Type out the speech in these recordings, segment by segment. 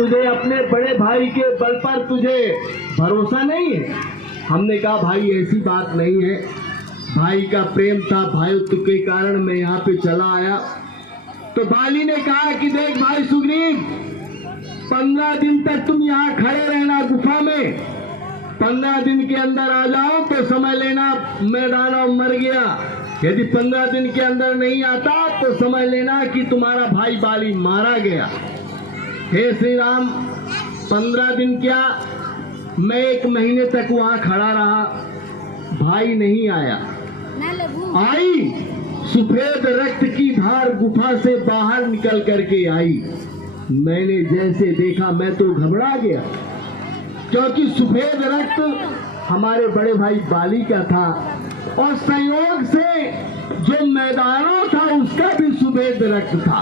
तुझे अपने बड़े भाई के बल पर तुझे भरोसा नहीं है? हमने कहा भाई ऐसी बात नहीं है, भाई का प्रेम था, भाइत्व के कारण मैं यहाँ पे चला आया। तो बाली ने कहा कि देख भाई सुग्रीव, 15 दिन तक तुम यहाँ खड़े रहना गुफा में, 15 दिन के अंदर आ जाओ तो समझ लेना मैदानों मर गया, यदि 15 दिन के अंदर नहीं आता तो समझ लेना कि तुम्हारा भाई बाली मारा गया। हे श्री राम, 15 दिन क्या, मैं 1 महीने तक वहां खड़ा रहा, भाई नहीं आया। आई सफेद रक्त की धार गुफा से बाहर निकल करके आई। मैंने जैसे देखा मैं तो घबरा गया, क्योंकि सफेद रक्त हमारे बड़े भाई बाली का था और संयोग से जो मैदानों था उसका भी सफेद रक्त था।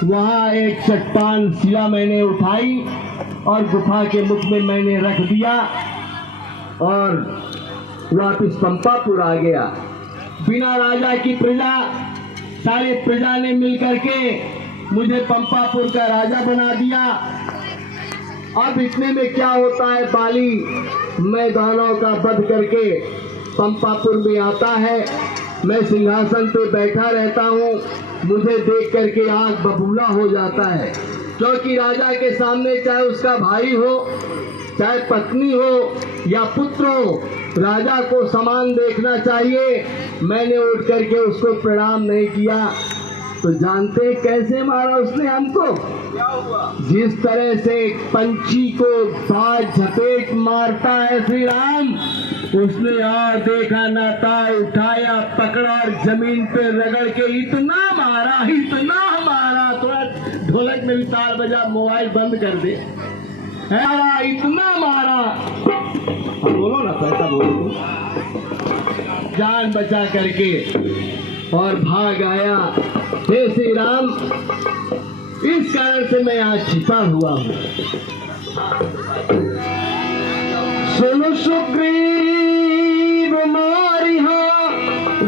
वहां एक चट्टान शिला मैंने उठाई और गुफा के मुख में मैंने रख दिया और वापिस पंपापुर आ गया। बिना राजा की प्रजा, सारे प्रजा ने मिलकर के मुझे पंपापुर का राजा बना दिया। अब इतने में क्या होता है, बाली मैदानों का वध करके पंपापुर में आता है। मैं सिंहासन पे बैठा रहता हूँ, मुझे देख करके आंख बबूला हो जाता है, क्योंकि राजा के सामने चाहे उसका भाई हो, चाहे पत्नी हो या पुत्र हो, राजा को समान देखना चाहिए। मैंने उठ करके उसको प्रणाम नहीं किया तो जानते कैसे मारा उसने हमको? क्या हुआ? जिस तरह से पंछी को बाज झपेट मारता है श्री राम, उसने और देखा ना था, उठाया, पकड़ा और जमीन पे रगड़ के इतना मारा, थोड़ा ढोलक में भी ताल बजा, मोबाइल बंद कर दे, इतना मारा। बोलो ना, पैसा बोलो, जान बचा करके और भाग आया। हे श्री राम, इस कारण से मैं आज छिपा हुआ हूँ। सुनो सुग्रीव मारी हो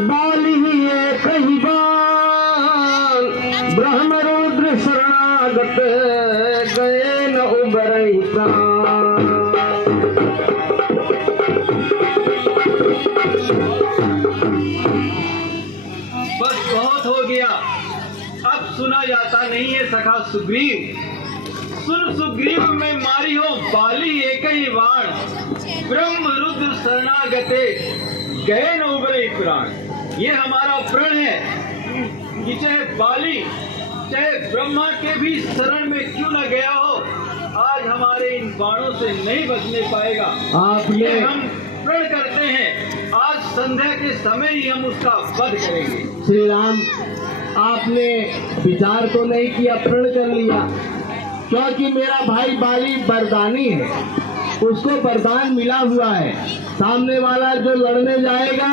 बाली है कहीं बाल, ब्रह्म रुद्र शरणागत गए न उबरई प्राण। बस बहुत हो गया, अब सुना जाता नहीं है सखा सुग्रीव। सुन सुग्रीव में मारी हो बाली एक ही बाण, ब्रह्म रुद्र शरणागते गए न उबरे प्राण। ये हमारा प्रण है कि चाहे बाली चाहे ब्रह्मा के भी शरण में क्यों न गया हो, आज हमारे इन बाणों से नहीं बचने पाएगा। आपने हम प्रण करते हैं, आज संध्या के समय ही हम उसका वध करेंगे। श्री राम, आपने विचार तो नहीं किया, प्रण कर लिया, क्योंकि मेरा भाई बाली वरदानी है, उसको वरदान मिला हुआ है। सामने वाला जो लड़ने जाएगा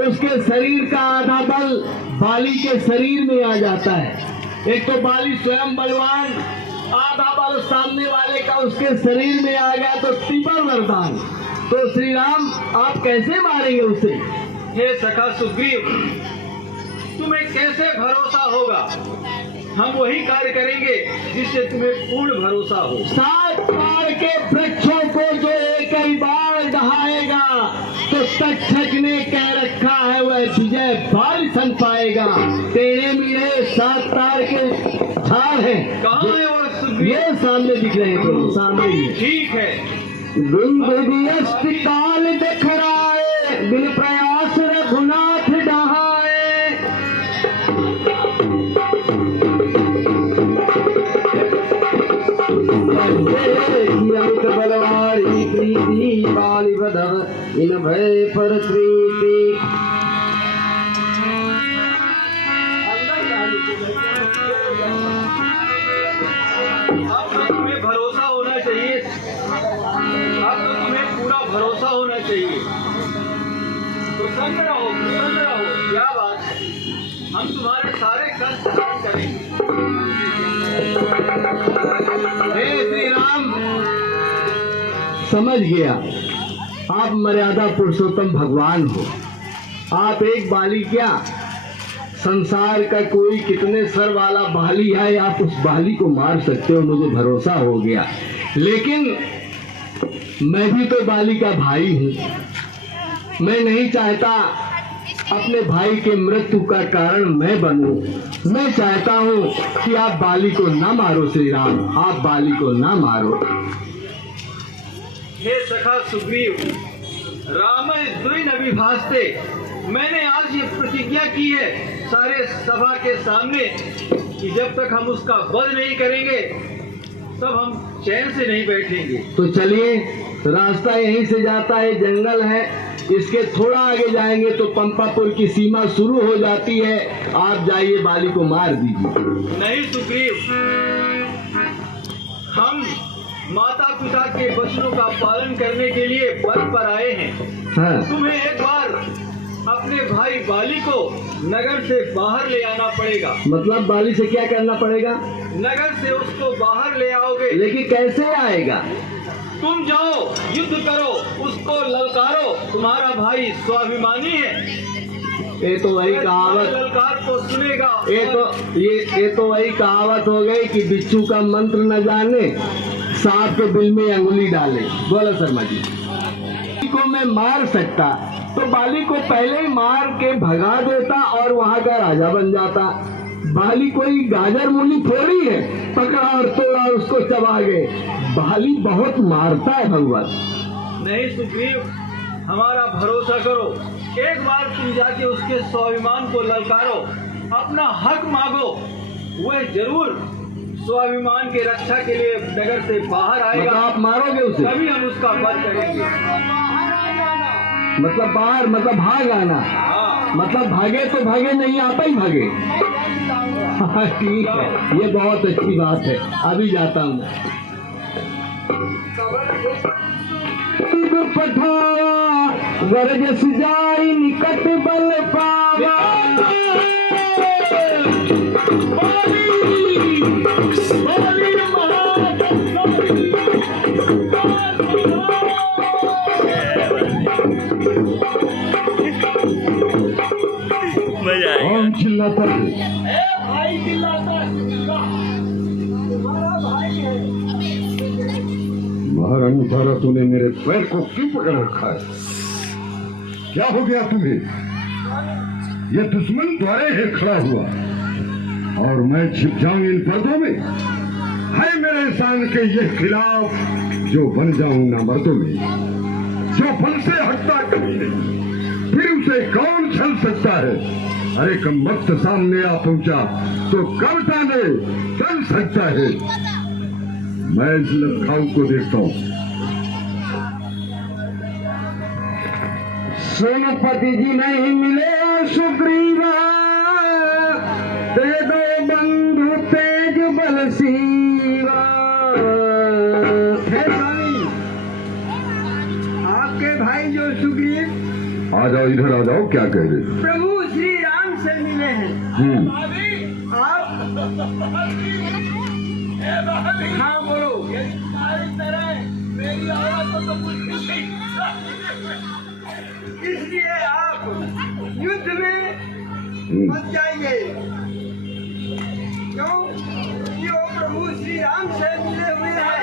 उसके शरीर का आधा बल बाली के शरीर में आ जाता है। एक तो बाली स्वयं बलवान, आधा बल सामने वाले का उसके शरीर में आ गया तो तीव्र वरदान। तो श्री राम, आप कैसे मारेंगे उसे? हे सखा सुग्रीव, तुम्हें कैसे भरोसा होगा? हम वही कार्य करेंगे जिससे तुम्हें पूर्ण भरोसा हो। 7 बार के वृक्षों को जो एक ही बार ढहाएगा तो तक्षक ने कह रखा है वह विजय बाल सन पाएगा। तेरे मेरे 7 तार के झाड़ हैं। कहाँ है वो सुग्रीव? ये सामने दिख रहे हैं, तो सामने ही। ठीक है। काल देख रहा है, बिन प्रयास रघुनाथ डहाए। बलवारी प्रीति बाली बधव इन भय पर प्रीति। अब तो तुम्हें भरोसा होना चाहिए, अब तो तुम्हें पूरा भरोसा होना चाहिए। प्रसन्न रहो, प्रसन्न रहो। क्या बात है, हम तुम्हारे सारे कष्ट हरण करेंगे। हे श्री राम, समझ गया, आप मर्यादा पुरुषोत्तम भगवान हो। आप एक बाली क्या संसार का कोई कितने सर वाला बाली है, आप उस बाली को मार सकते हो, मुझे भरोसा हो गया। लेकिन मैं भी तो बाली का भाई हूं। मैं नहीं चाहता अपने भाई के मृत्यु का कारण मैं बनूं। मैं चाहता हूं कि आप बाली को ना मारो श्री राम, आप बाली को ना मारो। हे सखा सुग्रीव, राम द्वि न विभास्ते। मैंने आज ये प्रतिज्ञा की है सारे सभा के सामने कि जब तक हम उसका वध नहीं करेंगे तब हम चैन से नहीं बैठेंगे। तो चलिए, रास्ता यहीं से जाता है, जंगल है, इसके थोड़ा आगे जाएंगे तो पंपापुर की सीमा शुरू हो जाती है। आप जाइए, बाली को मार दीजिए। नहीं सुग्रीव, हम माता पिता के वचनों का पालन करने के लिए वन पर आए हैं। हाँ। तुम्हें एक बार अपने भाई बाली को नगर से बाहर ले आना पड़ेगा। मतलब बाली से क्या करना पड़ेगा? नगर से उसको बाहर ले आओगे। लेकिन कैसे आएगा? तुम जाओ, युद्ध करो, उसको ललकारो। तुम्हारा भाई स्वाभिमानी है, ये तो वही कहावत, ललकार को सुनेगा। ये तो वही कहावत हो गई कि बिच्छू का मंत्र न जाने, सांप के बिल में अंगुली डाले। बोला शर्मा जी, को मैं मार सकता तो बाली को पहले ही मार के भगा देता और वहां का राजा बन जाता। बाली कोई गाजर मूली थोड़ी है, पकड़ा और तोड़ा उसको चबा गए। बाली बहुत मारता है भगवान। नहीं सुग्रीव, हमारा भरोसा करो। एक बार तुम जाके उसके स्वाभिमान को ललकारो, अपना हक मांगो, वह जरूर स्वाभिमान के रक्षा के लिए नगर से बाहर आएगा। मतलब आप मारोगे उसे? तभी हम उसका वध करेंगे। मतलब बाहर, मतलब भाग आना। हाँ। मतलब भागे तो भागे, नहीं आता ही भागे। हाँ ठीक है, ये बहुत अच्छी बात है, अभी जाता हूँ। पठाया गरज जाई निकट बल पावा, कौन चिल्लाता है? महारानी तारा, तूने मेरे पैर को क्यों पकड़ रखा है? क्या हो गया तुम्हें? ये दुश्मन द्वारे है खड़ा हुआ और मैं छिप जाऊं इन पर्दों में? है मेरे शान के ये खिलाफ जो बन जाऊं ना मर्दों में। जो फल से हटता कभी नहीं, फिर उसे कौन छल सकता है? अरे कम वक्त सामने आ पहुंचा तो कब जाने चल सकता है। मैं इस लखनऊ को देखता हूँ। सोनपति जी नहीं मिले सुग्रीवा, दे दो बंधु तेज बल सीवा। हे स्वामी, आपके भाई जो सुग्रीव, आ जाओ, इधर आ जाओ। क्या कह रहे? प्रभु श्री राम से मिले हैं। आप हाँ बोलो। मेरी औरत तो मुश्किल नहीं, इसलिए आप युद्ध में मत जाइए। क्यों? ये प्रभु श्री राम से मिले हुए हैं,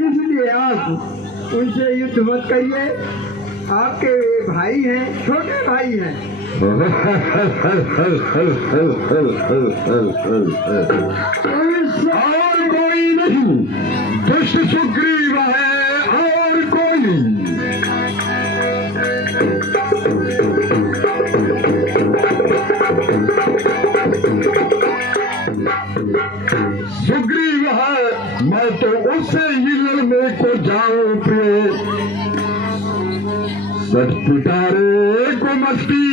इसलिए आप उनसे युद्ध मत करिए। आपके भाई हैं, छोटे भाई हैं। और कोई नहीं, दुष्ट सुग्रीव है और कोई। सुग्रीव है, मैं तो उससे ही लड़ने को जाऊं प्रिय। सच पिटारे को मस्ती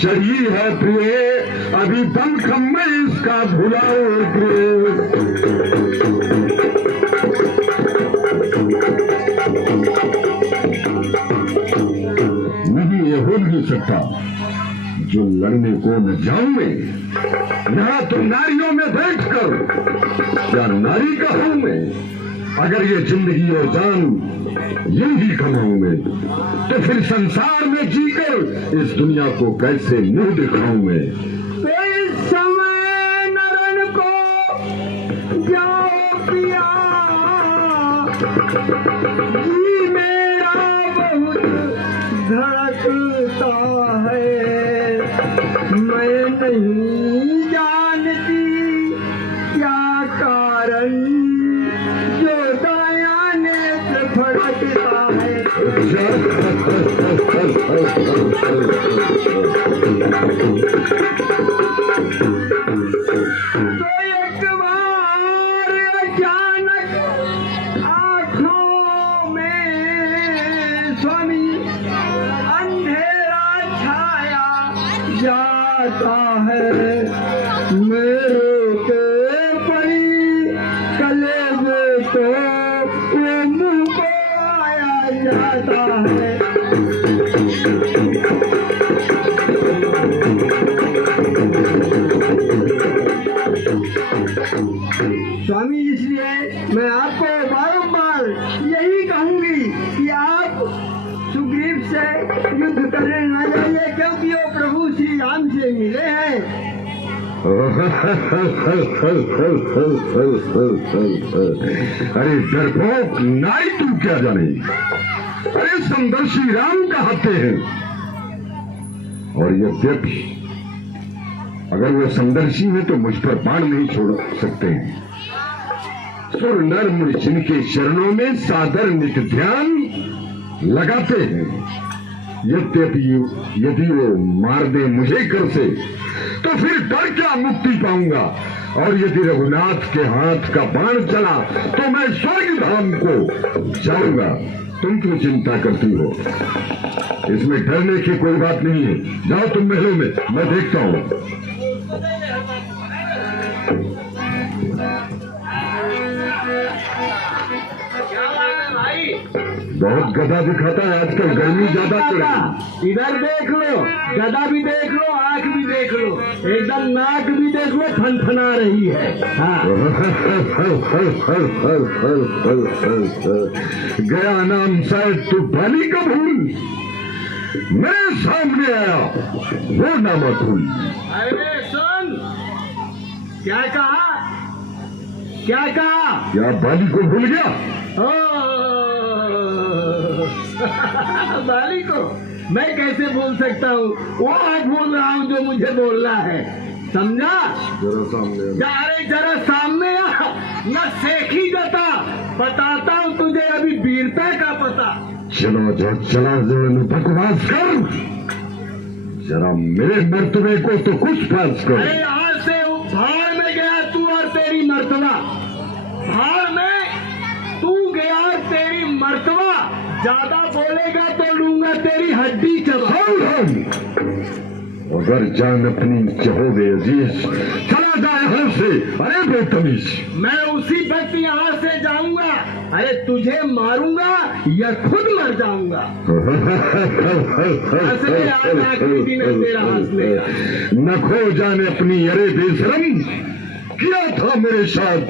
चढ़ी है प्रिय, अभी दम खम में इसका भुलाओ प्रिय। नहीं, ये हो नहीं सकता जो लड़ने को न जाऊं मैं। यहाँ तो नारियों में बैठकर क्या नारी का हूं मैं? अगर ये जिंदगी और जान यूं ही कमाऊं मैं, तो फिर संसार में जीकर इस दुनिया को कैसे मुंह दिखाऊं मैं। तो इस समय नरन को जाओ पिया, जी मेरा बहुत धड़कता है, मैं नहीं जानती क्या कारण जो दया नेत्र फड़कता है। तो एक बार अचानक आँखों में स्वामी अंधेरा छाया जाता है, मेरे के परी कलेजे को वो मुंह को आया जाता है। स्वामी, इसलिए मैं आपको बारंबार यही कहूंगी कि आप सुग्रीव से युद्ध करने न जाइए, क्योंकि वो प्रभु श्री राम से मिले हैं। अरे डरपोक नाई, तू क्या जाने? अरे समदर्शी राम कहते हैं, और यद्यपि अगर वो समदर्शी है तो मुझ पर बाण नहीं छोड़ सकते हैं। सुर नर मुझ जिनके चरणों में सादर नित ध्यान लगाते हैं, यद्यपि यदि वो मार दे मुझे घर से, तो फिर डर क्या मुक्ति पाऊंगा। और यदि रघुनाथ के हाथ का बाण चला तो मैं स्वर्ग धाम को जाऊंगा। तुम क्यों चिंता करती हो? इसमें डरने की कोई बात नहीं है। जाओ तुम महलों में, मैं देखता हूँ। बहुत गधा दिखाता है आजकल, गर्मी ज्यादा पड़। इधर देख लो, गदा भी देख लो, आंख भी देख लो, एकदम नाक भी देख लो, फनफना रही है। हाँ। गया नाम शायद तू बाली का भूल, मेरे सामने आया वो ना मत भूल। अरे सुन, क्या कहा? क्या कहा? क्या बाली को भूल गया? बाली को मैं कैसे बोल सकता हूँ? वो आज बोल रहा हूँ जो मुझे बोलना है, समझा? जरा सामने आ। अरे जरा सामने आ, न सेखी जाता, बताता हूँ तुझे अभी वीरता का पता। चलो जो चला जो बकवास कर, जरा मेरे मर्तबे को तो कुछ पास कर। अरे यहाँ से भाड़ में गया तू और तेरी मर्तबा, भाड़ में तू गया और तेरी मर्तबा। ज्यादा बोलेगा तो लूंगा तेरी हड्डी चबा। अगर जान अपनी चाहोगे अजीज, चला जा यहाँ से। अरे बेतमीज, मैं उसी वक्त यहाँ से जाऊंगा। अरे तुझे मारूंगा या खुद मर जाऊंगा। न खो जाने अपनी। अरे बेशरम, किया था मेरे साथ,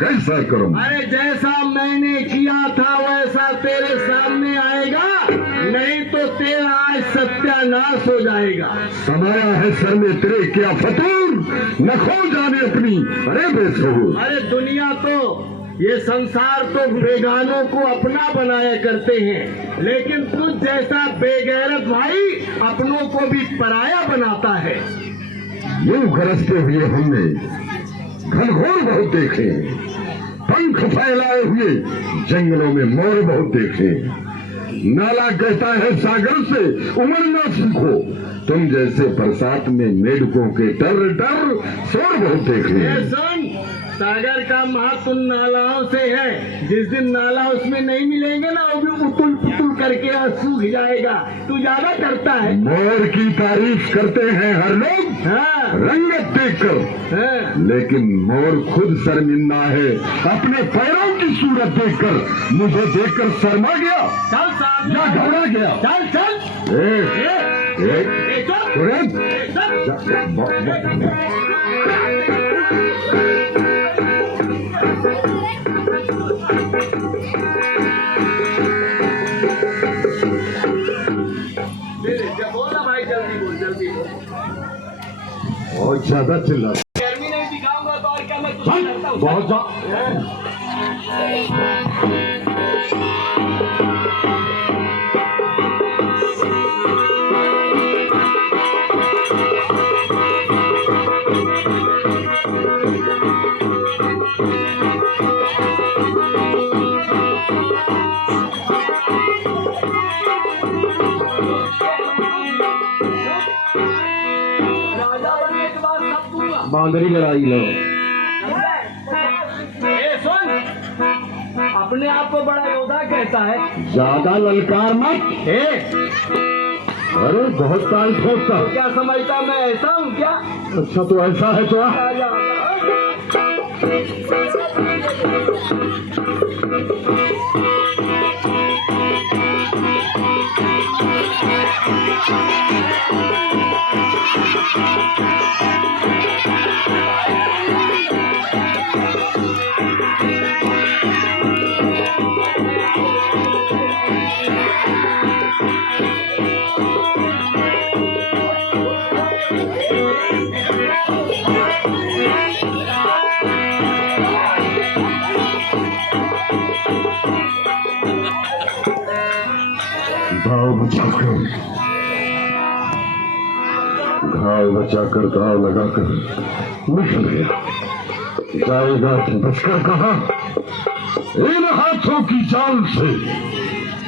कैसा करूं? अरे जैसा मैंने किया था वैसा तेरे सामने आएगा, नहीं तो तेरा आज सत्यानाश हो जाएगा। समाया है सर में तेरे क्या फतूर, न खो जाने अपनी। अरे बेसहूर, अरे दुनिया तो, ये संसार तो बेगानों को अपना बनाया करते हैं, लेकिन तुझ जैसा बेगैरत भाई अपनों को भी पराया बनाता है। यूं गरजते हुए हमने घनघोर बहुत देखे, पंख फैलाए हुए जंगलों में मोर बहुत देखे। नाला कहता है सागर से उमड़ना सीखो, तुम जैसे बरसात में मेढकों के डर डर शोर बहुत देखे। सुन, सागर का महत्व नालाओं से है। जिस दिन नाला उसमें नहीं मिलेंगे ना, वो भी उतुल पुतुल करके सूख जाएगा। तू ज्यादा करता है। मोर की तारीफ करते हैं हर लोग, हाँ। रंगत देखकर, हाँ। लेकिन मोर खुद शर्मिंदा है अपने पैरों की सूरत देखकर। मुझे देखकर शर्मा गया चल साहब, या घबरा गया? चल चल, बहुत ज्यादा चिल्ला। गर्मी नहीं दिखाऊंगा तो और क्या मैं चल, तुझे करता हूँ। बहुत राजा बनने के बाद सब दूंगा। बांदरी लड़ाई लो। ए सुन, अपने आप को बड़ा योद्धा कहता है। ज्यादा ललकार मत। ए, अरे बहुत ताल ठोकता। क्या समझता मैं ऐसा हूँ क्या? अच्छा तो ऐसा है तो आ। राजा घाव बचाकर घाव लगाकर निकल गया। जाएगा तो बचकर कहा, इन हाथों की चाल से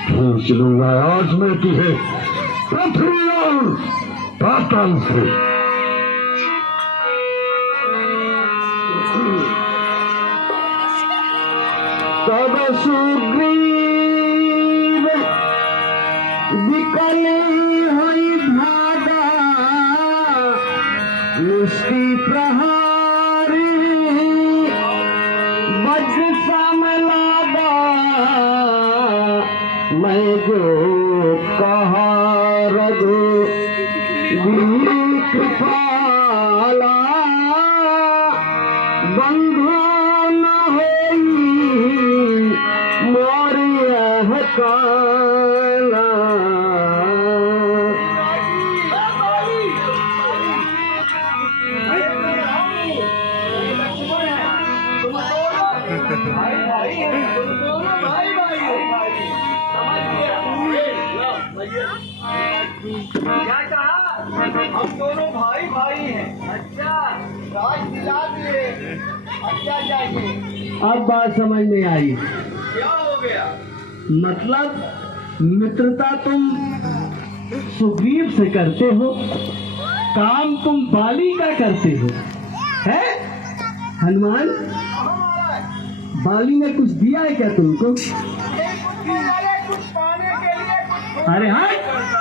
खींच लूंगा आज मैं तुझे पृथ्वी और पाताल से। तब सुग्रीव विकल हुई भागा मुष्टि प्रहारी वज्र समलागा मैं जो कहा रघुवीर कृपाला बंधु न होई मोर यह काला। क्या कहा? हम दोनों भाई भाई हैं। अच्छा, राज दिला दिए। अच्छा चाहिए। अब बात समझ में आई। क्या हो गया? मतलब मित्रता तुम सुग्रीव से करते हो, काम तुम बाली का करते हो, है? हनुमान, बाली ने कुछ दिया है क्या तुमको? अरे हाँ,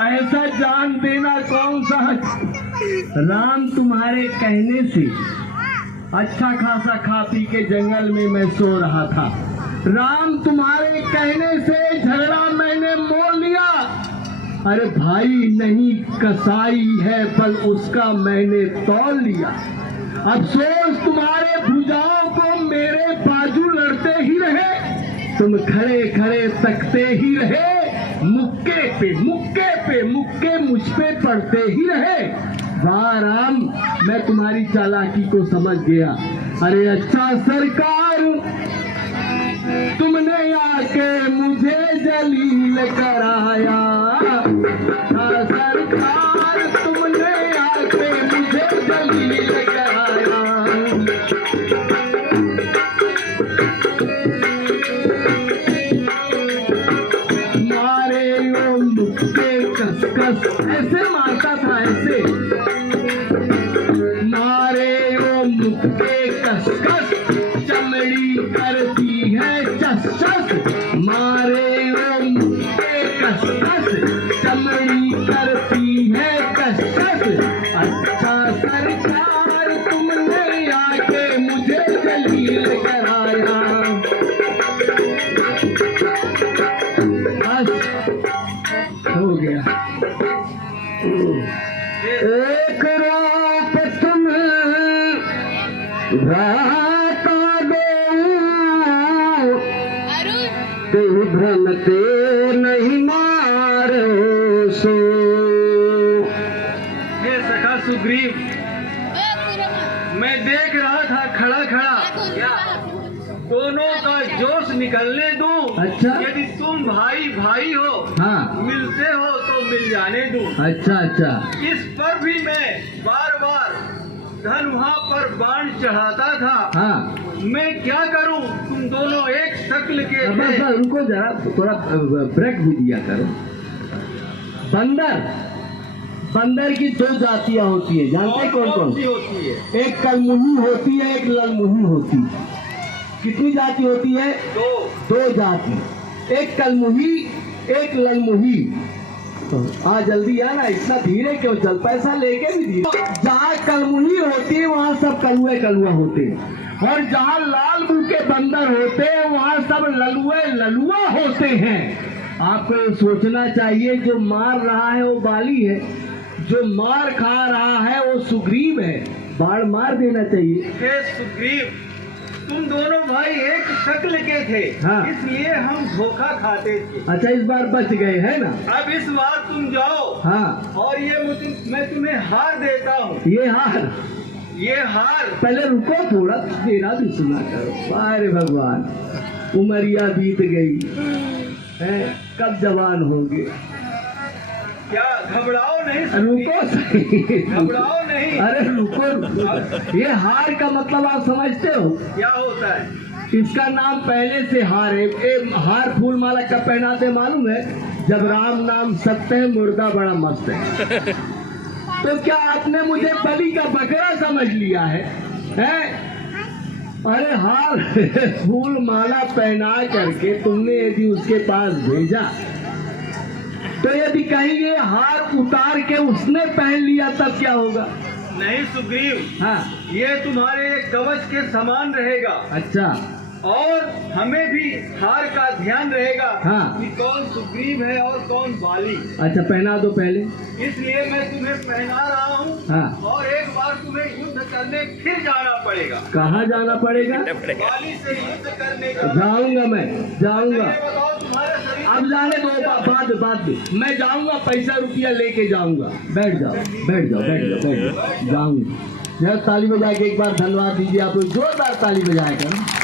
ऐसा जान देना कौन सा हक? राम तुम्हारे कहने से अच्छा खासा खा पी के जंगल में मैं सो रहा था। राम तुम्हारे कहने से झगड़ा मैंने मोल लिया। अरे भाई नहीं कसाई है बल उसका मैंने तौल लिया। अफसोस तुम्हारे भुजाओं को मेरे बाजू लड़ते ही रहे, तुम खड़े खड़े तकते ही रहे, मुक्के पे मुक्के मुझ पे पड़ते ही रहे। वाह राम, मैं तुम्हारी चालाकी को समझ गया। अरे अच्छा सरकार, तुमने आके मुझे जलील कराया। हाँ सरकार, तुमने आके मुझे जलील कराया। मारे वो मुक्के कस ऐसे मारता था, ऐसे मारे वो मुक्के कस चमड़ी करती है चस चस। मारे वो मुक्के कस चमड़ी करती है कस चस। अच्छा सरकार, तुमने आके मुझे जलील कराया। हो गया। एक रात तुम भ्राता दो ते भ्रमते नहीं मारो सो। हे सखा सुग्रीव, रहा था खड़ा खड़ा, दोनों का जोश निकलने दूं। अच्छा। यदि तुम भाई भाई हो, हाँ। मिलते हो तो मिल जाने दूं। अच्छा अच्छा। इस पर भी मैं बार बार धनुहा पर बाण चढ़ाता था। हाँ। मैं क्या करूं, तुम दोनों एक शक्ल के बस थे। बस, रुको जरा, थोड़ा ब्रेक भी दिया करो। बंदर की दो जातियां होती है, जानते हैं कौन कौन? सी होती है? एक कलमुही होती है, एक ललमुही होती है। कितनी जाति होती है? दो जाति, एक कलमुही एक ललमुही। आ जल्दी आना, इतना धीरे क्यों चल, पैसा लेके भी धीरे। जहाँ कलमुही होती है वहाँ सब कलुए कलुआ होते हैं, और जहाँ लाल मुंह के बंदर होते हैं वहाँ सब ललुए ललुआ होते हैं। आपको ये सोचना चाहिए, जो मार रहा है वो बाली है, जो मार खा रहा है वो सुग्रीव है। बाढ़ मार देना चाहिए। हे सुग्रीव, तुम दोनों भाई एक शक्ल के थे। हाँ। इसलिए हम धोखा खाते थे। अच्छा, इस बार बच गए है ना? अब इस बार तुम जाओ। हाँ। और ये मैं तुम्हें हार देता हूँ। ये हार पहले रुको थोड़ा, तेरा भी सुना करो। अरे भगवान, उमरिया बीत गई है, कब जवान होंगे? क्या घबराओ नहीं? रुको सही, घबराओ नहीं। अरे रुको। ये हार का मतलब आप समझते हो? क्या होता है? इसका नाम पहले से हार है। हार फूल माला कब पहनाते मालूम है? जब राम नाम सत्य है, मुर्दा बड़ा मस्त है। तो क्या आपने मुझे बलि का बकरा समझ लिया है? अरे हार फूल माला पहना करके तुमने यदि उसके पास भेजा, तो यदि कहीं ये हार उतार के उसने पहन लिया तब क्या होगा? नहीं सुग्रीव, हाँ। ये तुम्हारे कवच के समान रहेगा। अच्छा। और हमें भी हार का ध्यान रहेगा। हाँ। कि कौन सुग्रीव है और कौन बाली। अच्छा, पहना दो पहले। इसलिए मैं तुम्हें पहना रहा हूँ। हाँ। और एक बार तुम्हें युद्ध करने फिर जाना पड़ेगा। कहाँ जाना पड़ेगा? बाली से युद्ध करने का। जाऊंगा, मैं जाऊंगा। ये बताओ, तुम्हारे शरीर अब जाने दो, बात मैं जाऊंगा, पैसा रुपया लेके जाऊंगा। बैठ जाओ। जाऊंगा। यार ताली बजा के एक बार धन्यवाद दीजिए आप लोग, जोरदार ताली बजाया कर।